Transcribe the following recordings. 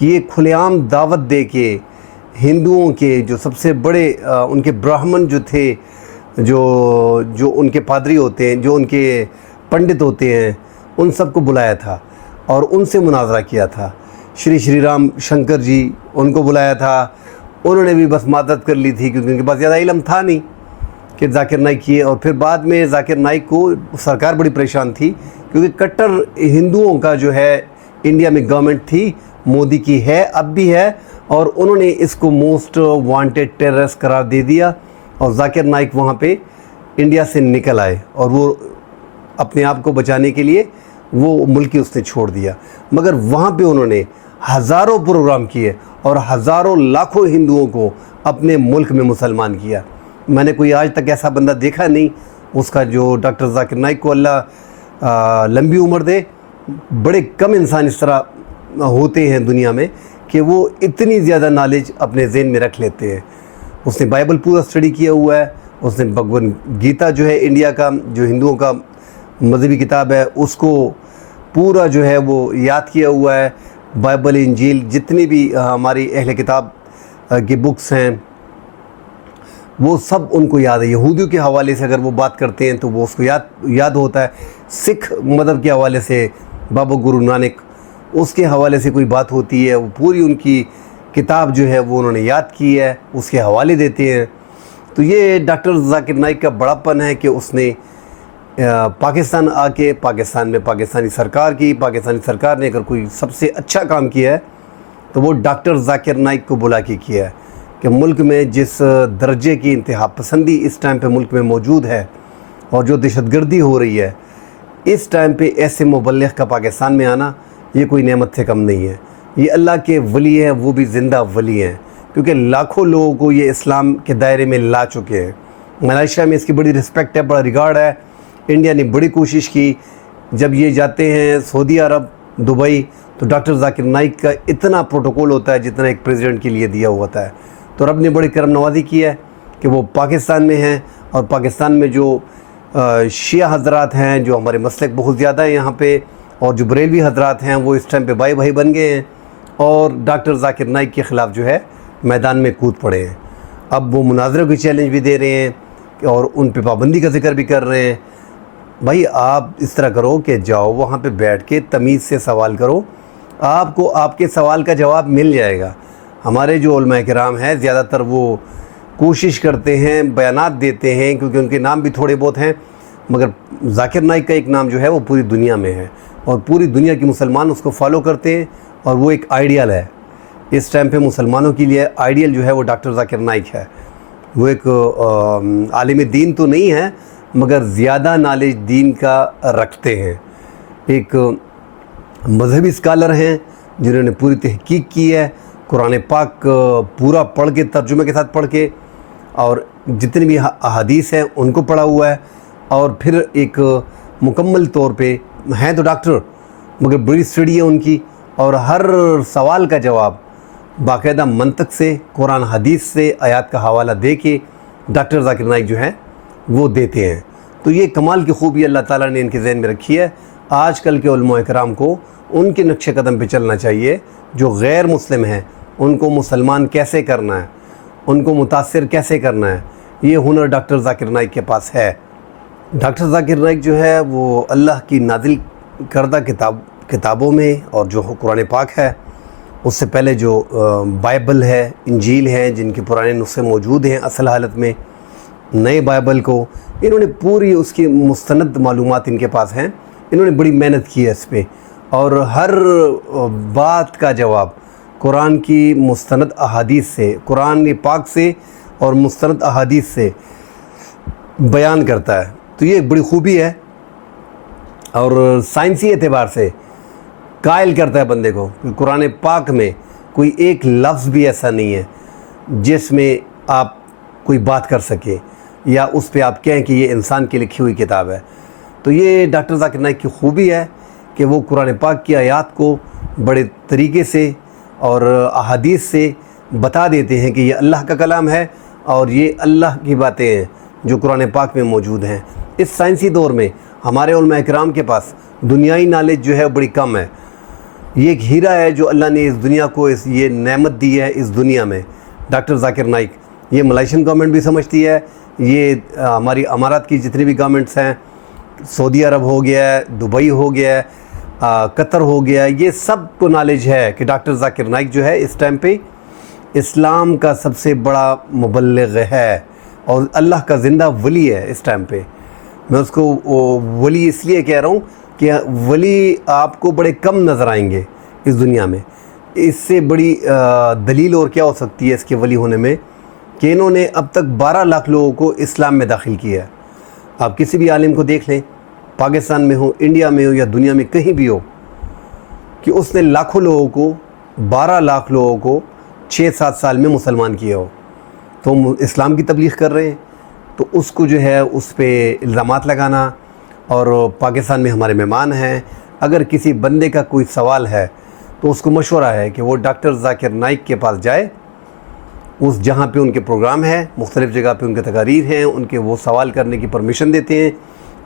کہ یہ کھلے عام دعوت دے کے ہندوؤں کے جو سب سے بڑے ان کے براہمن جو تھے، جو ان کے پادری ہوتے ہیں، جو ان کے پنڈت ہوتے ہیں، ان سب کو بلایا تھا اور ان سے مناظرہ کیا تھا. شری رام شنکر جی ان کو بلایا تھا، انہوں نے بھی بس مدد کر لی تھی کیونکہ ان کے پاس زیادہ علم تھا نہیں کہ ذاکر نائک کیے. اور پھر بعد میں ذاکر نائک کو سرکار بڑی پریشان تھی کیونکہ کٹر ہندوؤں کا جو ہے انڈیا میں گورنمنٹ تھی، مودی کی ہے، اب بھی ہے، اور انہوں نے اس کو موسٹ وانٹیڈ ٹیررسٹ قرار دے دیا. اور ذاکر نائک وہاں پہ انڈیا سے نکل آئے اور وہ اپنے آپ کو بچانے کے لیے وہ ملک اس نے چھوڑ دیا. مگر وہاں پہ انہوں نے ہزاروں پروگرام کیے اور ہزاروں لاکھوں ہندوؤں کو اپنے ملک میں مسلمان کیا. میں نے کوئی آج تک ایسا بندہ دیکھا نہیں اس کا جو ڈاکٹر ذاکر نائک کو اللہ لمبی عمر دے. بڑے کم انسان اس طرح ہوتے ہیں دنیا میں کہ وہ اتنی زیادہ نالج اپنے ذہن میں رکھ لیتے ہیں. اس نے بائبل پورا اسٹڈی کیا ہوا ہے، اس نے بھگوت گیتا جو ہے انڈیا کا جو ہندوؤں کا مذہبی کتاب ہے اس کو پورا جو ہے وہ یاد کیا ہوا ہے. بائبل، انجیل، جتنی بھی ہماری اہل کتاب کی بکس ہیں وہ سب ان کو یاد ہے. یہودیوں کے حوالے سے اگر وہ بات کرتے ہیں تو وہ اس کو یاد ہوتا ہے. سکھ مذہب کے حوالے سے بابا گرو نانک، اس کے حوالے سے کوئی بات ہوتی ہے وہ پوری ان کی کتاب جو ہے وہ انہوں نے یاد کی ہے، اس کے حوالے دیتے ہیں. تو یہ ڈاکٹر ذاکر نائک کا بڑا پن ہے کہ اس نے پاکستان آ کے پاکستان میں پاکستانی سرکار نے اگر کوئی سب سے اچھا کام کیا ہے تو وہ ڈاکٹر ذاکر نائک کو بلا کے کیا ہے کہ ملک میں جس درجے کی انتہا پسندی اس ٹائم پہ ملک میں موجود ہے اور جو دہشت گردی ہو رہی ہے، اس ٹائم پہ ایسے مبلغ کا پاکستان میں آنا یہ کوئی نعمت سے کم نہیں ہے. یہ اللہ کے ولی ہیں، وہ بھی زندہ ولی ہیں کیونکہ لاکھوں لوگوں کو یہ اسلام کے دائرے میں لا چکے ہیں. ملائیشیا میں اس کی بڑی رسپیکٹ ہے، بڑا ریگارڈ ہے. انڈیا نے بڑی کوشش کی، جب یہ جاتے ہیں سعودی عرب، دبئی، تو ڈاکٹر ذاکر نائک کا اتنا پروٹوکول ہوتا ہے جتنا ایک پریزیڈنٹ کے لیے دیا ہوتا ہے. تو رب نے بڑی کرم نوازی کی ہے کہ وہ پاکستان میں ہیں اور پاکستان میں جو شیعہ حضرات ہیں، جو ہمارے مسلک بہت زیادہ ہیں یہاں پہ، اور جو بریلوی حضرات ہیں وہ اس ٹائم پہ بھائی بن گئے ہیں اور ڈاکٹر ذاکر نائک کے خلاف جو ہے میدان میں کود پڑے ہیں. اب وہ مناظروں کی چیلنج بھی دے رہے ہیں اور ان پہ پابندی کا ذکر بھی کر رہے ہیں. بھائی آپ اس طرح کرو کہ جاؤ وہاں پہ بیٹھ کے تمیز سے سوال کرو، آپ کو آپ کے سوال کا جواب مل جائے گا. ہمارے جو علماء کرام ہیں زیادہ تر وہ کوشش کرتے ہیں، بیانات دیتے ہیں کیونکہ ان کے نام بھی تھوڑے بہت ہیں، مگر ذاکر نائک کا ایک نام جو ہے وہ پوری دنیا میں ہے اور پوری دنیا کے مسلمان اس کو فالو کرتے ہیں اور وہ ایک آئیڈیل ہے. اس ٹائم پہ مسلمانوں کے لیے آئیڈیل جو ہے وہ ڈاکٹر ذاکر نائک ہے. وہ ایک عالم دین تو نہیں ہے مگر زیادہ نالج دین کا رکھتے ہیں. ایک مذہبی اسکالر ہیں جنہوں نے پوری تحقیق کی ہے، قرآن پاک پورا پڑھ کے، ترجمے کے ساتھ پڑھ کے، اور جتنی بھی احادیث ہیں ان کو پڑھا ہوا ہے. اور پھر ایک مکمل طور پہ ہیں تو ڈاکٹر مگر بڑی اسٹڈی ہے ان کی، اور ہر سوال کا جواب باقاعدہ منطق سے، قرآن حدیث سے، آیات کا حوالہ دے کے ڈاکٹر ذاکر نائک جو ہیں وہ دیتے ہیں. تو یہ کمال کی خوبی اللہ تعالیٰ نے ان کے ذہن میں رکھی ہے. آج کل کے علماء کرام کو ان کے نقش قدم پہ چلنا چاہیے. جو غیر مسلم ہیں ان کو مسلمان کیسے کرنا ہے، ان کو متاثر کیسے کرنا ہے، یہ ہنر ڈاکٹر ذاکر نائک کے پاس ہے. ڈاکٹر ذاکر نائک جو ہے وہ اللہ کی نازل کردہ کتابوں میں، اور جو قرآن پاک ہے اس سے پہلے جو بائبل ہے، انجیل ہے، جن کے پرانے نسخے موجود ہیں اصل حالت میں، نئے بائبل کو انہوں نے پوری اس کی مستند معلومات ان کے پاس ہیں. انہوں نے بڑی محنت کی ہے اس پہ، اور ہر بات کا جواب قرآن کی مستند احادیث سے، قرآن پاک سے اور مستند احادیث سے بیان کرتا ہے. تو یہ ایک بڑی خوبی ہے اور سائنسی اعتبار سے قائل کرتا ہے بندے کو کہ قرآن پاک میں کوئی ایک لفظ بھی ایسا نہیں ہے جس میں آپ کوئی بات کر سکیں یا اس پہ آپ کہیں کہ یہ انسان کی لکھی ہوئی کتاب ہے. تو یہ ڈاکٹر ذاکر نائک کی خوبی ہے کہ وہ قرآن پاک کی آیات کو بڑے طریقے سے اور احادیث سے بتا دیتے ہیں کہ یہ اللہ کا کلام ہے اور یہ اللہ کی باتیں ہیں جو قرآن پاک میں موجود ہیں. اس سائنسی دور میں ہمارے علماء کرام کے پاس دنیائی نالج جو ہے بڑی کم ہے. یہ ایک ہیرا ہے جو اللہ نے اس دنیا کو یہ نعمت دی ہے اس دنیا میں. ڈاکٹر ذاکر نائک یہ ملائیشین گورنمنٹ بھی سمجھتی ہے, یہ ہماری امارات کی جتنی بھی گورنمنٹس ہیں, سعودی عرب ہو گیا ہے, دبئی ہو گیا ہے, قطر ہو گیا ہے, یہ سب کو نالج ہے کہ ڈاکٹر ذاکر نائک جو ہے اس ٹائم پہ اسلام کا سب سے بڑا مبلغ ہے اور اللہ کا زندہ ولی ہے اس ٹائم پہ. میں اس کو ولی اس لیے کہہ رہا ہوں کہ ولی آپ کو بڑے کم نظر آئیں گے اس دنیا میں. اس سے بڑی دلیل اور کیا ہو سکتی ہے اس کے ولی ہونے میں کہ انہوں نے اب تک 12 لاکھ لوگوں کو اسلام میں داخل کیا ہے. آپ کسی بھی عالم کو دیکھ لیں, پاکستان میں ہو, انڈیا میں ہو یا دنیا میں کہیں بھی ہو, کہ اس نے لاکھوں لوگوں کو 12 لاکھ لوگوں کو 6-7 سال میں مسلمان کیا ہو. تو ہم اسلام کی تبلیغ کر رہے ہیں تو اس کو جو ہے اس پہ الزامات لگانا. اور پاکستان میں ہمارے مہمان ہیں, اگر کسی بندے کا کوئی سوال ہے تو اس کو مشورہ ہے کہ وہ ڈاکٹر ذاکر نائک کے پاس جائے. اس جہاں پہ ان کے پروگرام ہے, مختلف جگہ پہ ان کے تقاریر ہیں, ان کے وہ سوال کرنے کی پرمیشن دیتے ہیں.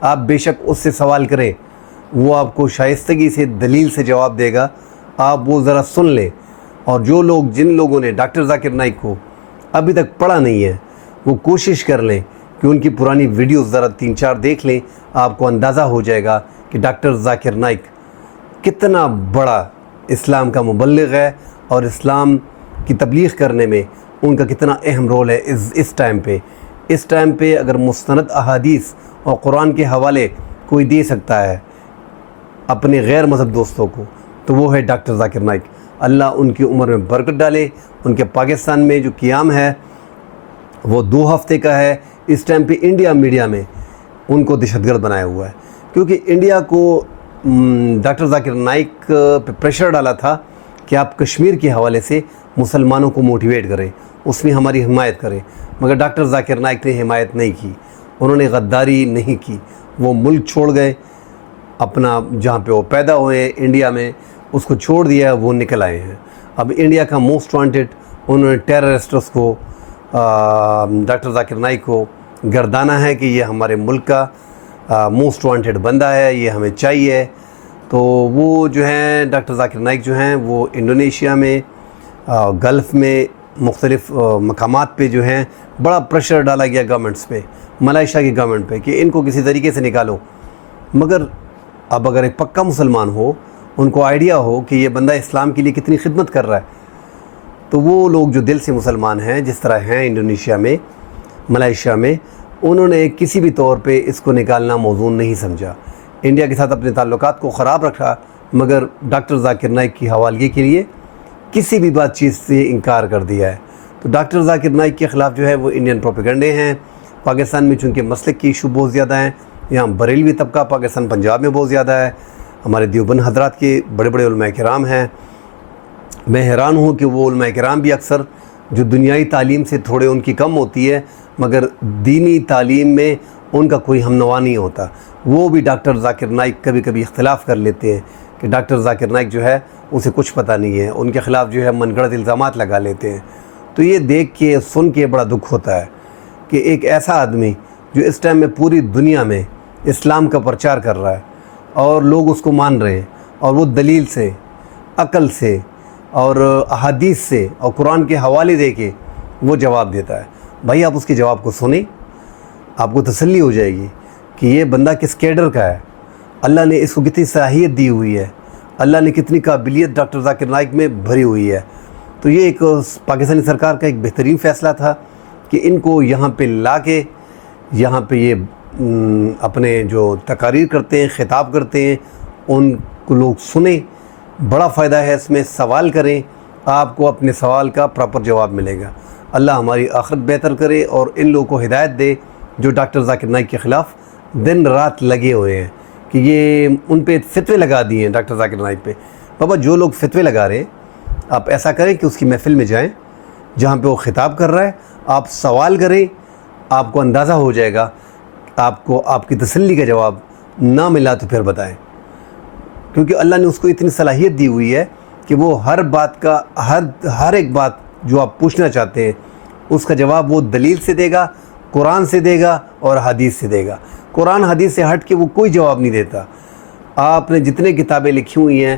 آپ بے شک اس سے سوال کریں, وہ آپ کو شائستگی سے دلیل سے جواب دے گا. آپ وہ ذرا سن لیں. اور جن لوگوں نے ڈاکٹر ذاکر نائک کو ابھی تک پڑھا نہیں ہے وہ کوشش کر لیں کہ ان کی پرانی ویڈیوز ذرا 3-4 دیکھ لیں. آپ کو اندازہ ہو جائے گا کہ ڈاکٹر ذاکر نائک کتنا بڑا اسلام کا مبلغ ہے اور اسلام کی تبلیغ کرنے میں ان کا کتنا اہم رول ہے اس ٹائم پہ. اس ٹائم پہ اگر مستند احادیث اور قرآن کے حوالے کوئی دے سکتا ہے اپنے غیر مذہب دوستوں کو تو وہ ہے ڈاکٹر ذاکر نائک. اللہ ان کی عمر میں برکت ڈالے. ان کے پاکستان میں جو قیام ہے وہ 2 ہفتے کا ہے. اس ٹائم پہ انڈیا میڈیا میں ان کو دہشت گرد بنایا ہوا ہے, کیونکہ انڈیا کو ڈاکٹر ذاکر نائک پہ پریشر ڈالا تھا کہ آپ کشمیر کے حوالے سے مسلمانوں کو موٹیویٹ کریں, اس میں ہماری حمایت کریں. مگر ڈاکٹر ذاکر نائک نے حمایت نہیں کی, انہوں نے غداری نہیں کی. وہ ملک چھوڑ گئے, اپنا جہاں پہ وہ پیدا ہوئے انڈیا میں اس کو چھوڑ دیا, وہ نکل آئے ہیں. اب انڈیا کا موسٹ وانٹڈ انہوں نے ٹیررسٹس کو ڈاکٹر ذاکر نائک کو گردانا ہے کہ یہ ہمارے ملک کا موسٹ وانٹڈ بندہ ہے, یہ ہمیں چاہیے. تو وہ جو ہیں ڈاکٹر ذاکر نائک جو ہیں وہ انڈونیشیا میں, گلف میں, مختلف مقامات پہ جو ہیں بڑا پریشر ڈالا گیا گورنمنٹس پہ, ملائیشیا کی گورنمنٹ پہ کہ ان کو کسی طریقے سے نکالو. مگر اب اگر ایک پکا مسلمان ہو, ان کو آئیڈیا ہو کہ یہ بندہ اسلام کے لیے کتنی خدمت کر رہا ہے, تو وہ لوگ جو دل سے مسلمان ہیں جس طرح ہیں انڈونیشیا میں, ملائیشیا میں, انہوں نے کسی بھی طور پہ اس کو نکالنا موزون نہیں سمجھا. انڈیا کے ساتھ اپنے تعلقات کو خراب رکھا, مگر ڈاکٹر ذاکر نائک کی حوالگی کے لیے کسی بھی بات چیز سے انکار کر دیا ہے. تو ڈاکٹر ذاکر نائک کے خلاف جو ہے وہ انڈین پروپیگنڈے ہیں. پاکستان میں چونکہ مسلک کی ایشو بہت زیادہ ہیں, یہاں بریلوی طبقہ پاکستان پنجاب میں بہت زیادہ ہے, ہمارے دیوبند حضرات کے بڑے بڑے علماء کرام ہیں. میں حیران ہوں کہ وہ علماء کرام بھی اکثر جو دنیائی تعلیم سے تھوڑے ان کی کم ہوتی ہے مگر دینی تعلیم میں ان کا کوئی ہم نوا نہیں ہوتا, وہ بھی ڈاکٹر ذاکر نائک کبھی کبھی اختلاف کر لیتے ہیں کہ ڈاکٹر ذاکر نائک جو ہے اسے کچھ پتہ نہیں ہے, ان کے خلاف جو ہے من گھڑت الزامات لگا لیتے ہیں. تو یہ دیکھ کے سن کے بڑا دکھ ہوتا ہے کہ ایک ایسا آدمی جو اس ٹائم میں پوری دنیا میں اسلام کا پرچار کر رہا ہے اور لوگ اس کو مان رہے ہیں, اور وہ دلیل سے, عقل سے اور احادیث سے اور قرآن کے حوالے دے کے وہ جواب دیتا ہے. بھائی آپ اس کے جواب کو سنیں, آپ کو تسلی ہو جائے گی کہ یہ بندہ کس کیڈر کا ہے, اللہ نے اس کو کتنی صلاحیت دی ہوئی ہے, اللہ نے کتنی قابلیت ڈاکٹر ذاکر نائک میں بھری ہوئی ہے. تو یہ ایک پاکستانی سرکار کا ایک بہترین فیصلہ تھا کہ ان کو یہاں پہ لا کے یہاں پہ یہ اپنے جو تقاریر کرتے ہیں, خطاب کرتے ہیں, ان کو لوگ سنیں. بڑا فائدہ ہے اس میں, سوال کریں, آپ کو اپنے سوال کا پراپر جواب ملے گا. اللہ ہماری آخرت بہتر کرے اور ان لوگوں کو ہدایت دے جو ڈاکٹر ذاکر نائک کے خلاف دن رات لگے ہوئے ہیں کہ یہ ان پہ فتوے لگا دیے ہیں ڈاکٹر ذاکر نائک پہ. بابا جو لوگ فتوے لگا رہے ہیں آپ ایسا کریں کہ اس کی محفل میں جائیں جہاں پہ وہ خطاب کر رہا ہے, آپ سوال کریں, آپ کو اندازہ ہو جائے گا. آپ کو آپ کی تسلی کا جواب نہ ملا تو پھر بتائیں, کیونکہ اللہ نے اس کو اتنی صلاحیت دی ہوئی ہے کہ وہ ہر بات کا ہر ایک بات جو آپ پوچھنا چاہتے ہیں اس کا جواب وہ دلیل سے دے گا, قرآن سے دے گا اور حدیث سے دے گا. قرآن حدیث سے ہٹ کے وہ کوئی جواب نہیں دیتا. آپ نے جتنے کتابیں لکھی ہوئی ہیں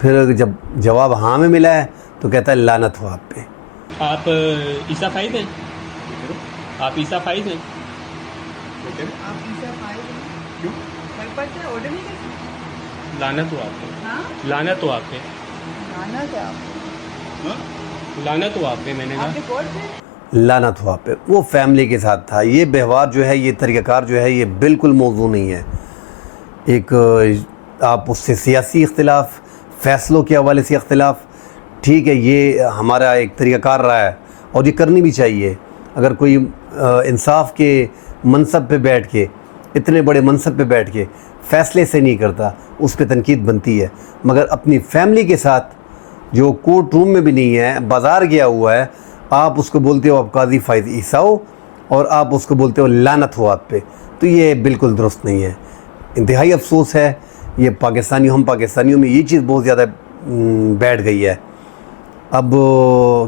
پھر جب جواب ہاں میں ملا ہے تو کہتا ہے لعنت ہو آپ پہ. آپ عیسیٰ فائز ہیں؟ آپ عیسیٰ فائز ہیں؟ لعنت ہو آپ پہ، لعنت ہو آپ پہ، لعنت ہو آپ پہ. میں نے کہا لعنت ہو آپ پہ. وہ فیملی کے ساتھ تھا. یہ بہوار جو ہے، یہ طریقہ کار جو ہے، یہ بالکل موضوع نہیں ہے. ایک آپ اس سے سیاسی اختلاف، فیصلوں کے حوالے سے اختلاف، ٹھیک ہے، یہ ہمارا ایک طریقہ کار رہا ہے اور یہ کرنی بھی چاہیے. اگر کوئی انصاف کے منصب پہ بیٹھ کے، اتنے بڑے منصب پہ بیٹھ کے فیصلے سے نہیں کرتا، اس پہ تنقید بنتی ہے. مگر اپنی فیملی کے ساتھ جو کورٹ روم میں بھی نہیں ہے، بازار گیا ہوا ہے، آپ اس کو بولتے ہو آپ قاضی فائز عیسیٰ ہو، اور آپ اس کو بولتے ہو لعنت ہو آپ پہ، تو یہ بالکل درست نہیں ہے. انتہائی افسوس ہے. یہ ہم پاکستانیوں میں یہ چیز بہت زیادہ بیٹھ گئی ہے. اب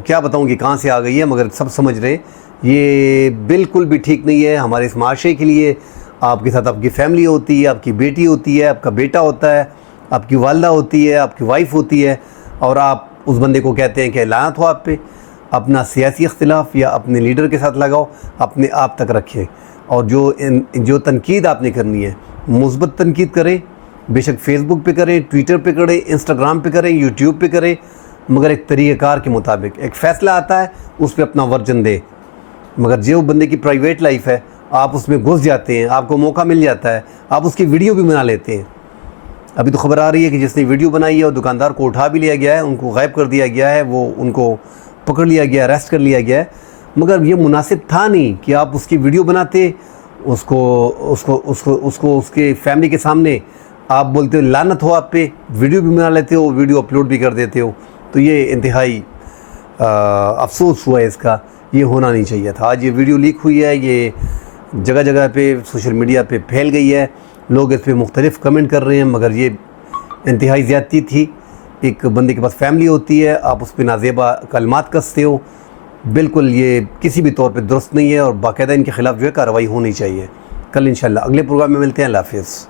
کیا بتاؤں کہ کہاں سے آ گئی ہے، مگر سب سمجھ رہے یہ بالکل بھی ٹھیک نہیں ہے ہمارے اس معاشرے کے لیے. آپ کے ساتھ آپ کی فیملی ہوتی ہے، آپ کی بیٹی ہوتی ہے، آپ کا بیٹا ہوتا ہے، آپ کی والدہ ہوتی ہے، آپ کی وائف ہوتی ہے، اور آپ اس بندے کو کہتے ہیں کہ لعنت ہو آپ پہ. اپنا سیاسی اختلاف یا اپنے لیڈر کے ساتھ لگاؤ، اپنے آپ تک رکھیں. اور جو تنقید آپ نے کرنی ہے، مثبت تنقید کریں، بے شک فیس بک پہ کریں، ٹویٹر پہ کریں، انسٹاگرام پہ کریں، یوٹیوب پہ کریں، مگر ایک طریقہ کار کے مطابق. ایک فیصلہ آتا ہے، اس پہ اپنا ورژن دے. مگر جو بندے کی پرائیویٹ لائف ہے، آپ اس میں گھس جاتے ہیں، آپ کو موقع مل جاتا ہے، آپ اس کی ویڈیو بھی بنا لیتے ہیں. ابھی تو خبر آ رہی ہے کہ جس نے ویڈیو بنائی ہے اور دکاندار کو اٹھا بھی لیا گیا ہے، ان کو غائب کر دیا گیا ہے، وہ ان کو پکڑ لیا گیا، اریسٹ کر لیا گیا ہے. مگر یہ مناسب تھا نہیں کہ آپ اس کی ویڈیو بناتے، اس کے فیملی کے سامنے آپ بولتے ہو لعنت ہو آپ پہ، ویڈیو بھی بنا لیتے ہو، ویڈیو اپلوڈ بھی کر دیتے ہو. تو یہ انتہائی افسوس ہوا ہے اس کا. یہ ہونا نہیں چاہیے تھا. آج یہ ویڈیو لیک ہوئی ہے، یہ جگہ جگہ پہ سوشل میڈیا پہ پھیل گئی ہے، لوگ اس پہ مختلف کمنٹ کر رہے ہیں، مگر یہ انتہائی زیادتی تھی. ایک بندے کے پاس فیملی ہوتی ہے، آپ اس پہ نازیبا کلمات کستے ہو، بالکل یہ کسی بھی طور پہ درست نہیں ہے، اور باقاعدہ ان کے خلاف جو ہے کارروائی ہونی چاہیے. کل انشاءاللہ اگلے پروگرام میں ملتے ہیں. اللہ حافظ.